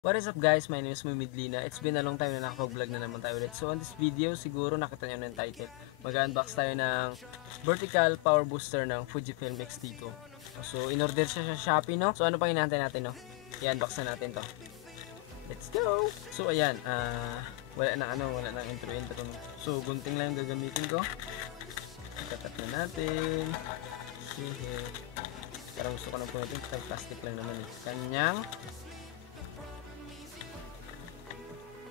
What is up guys, my name is Mimidlina. It's been a long time na nakapag-vlog na naman tayo ulit. So on this video, siguro nakita nyo na yung title. Mag-unbox tayo ng vertical power booster ng Fujifilm X-T2. So in-order siya sa Shopee, no? So ano pang hinahantay natin, no? I-unbox na natin to. Let's go! So ayan, wala na intro. So gunting lang yung gagamitin ko. Ikatat na natin. Parang gusto ko na po natin, plastic lang naman eh. Kanyang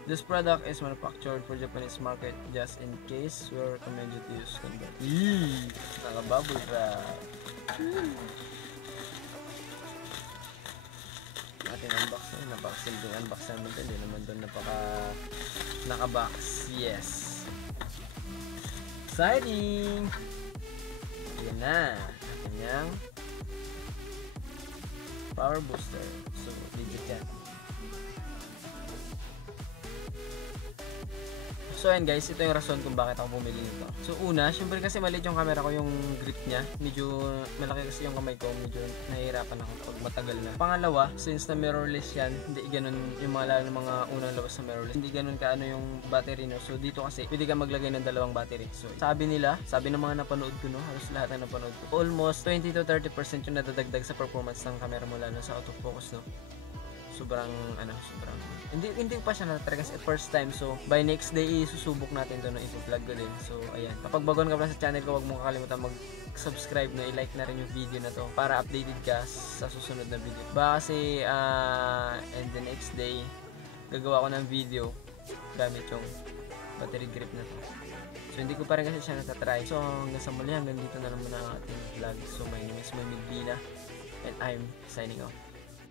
this product is manufactured for Japanese market. Just in case, we recommend you to use condom. Naka-bubble wrap. Ating unbox na. Napaka-simple unbox naman din. Hindi naman doon naka-box. Yes. Exciting! Yan na. Kanyang power booster. So, legit yan. So ayan guys, ito yung rason kung bakit ako bumili nito. So una, syempre kasi maliit yung camera ko, yung grip niya. Medyo malaki kasi yung kamay ko, medyo nahihirapan ako pag matagal na. Pangalawa, since na mirrorless yan, hindi ganun yung mga unang labas sa mirrorless. Hindi ganun kaano yung battery, no. So dito kasi, pwede ka maglagay ng dalawang battery. So sabi ng mga napanood ko, no, halos lahat na napanood ko, almost 20 to 30% yung nadadagdag sa performance ng camera mo, lalo sa autofocus, no. Sobrang hindi pa siya na-try kasi first time. So by next day isusubok natin to, no, i-vlog ko din. So ayan, kapag bago ka pa sa channel ko, wag mo kakalimutan mag-subscribe, no, i-like na rin yung video na to para updated ka sa susunod na video. Ba kasi and the next day gagawa ko ng video gamit yung battery grip na to. So hindi ko pa rin kasi siya na-try. So hanggang sa muli, hanggang dito na naman ang ating vlog. So my name is Mimidlina and I'm signing off.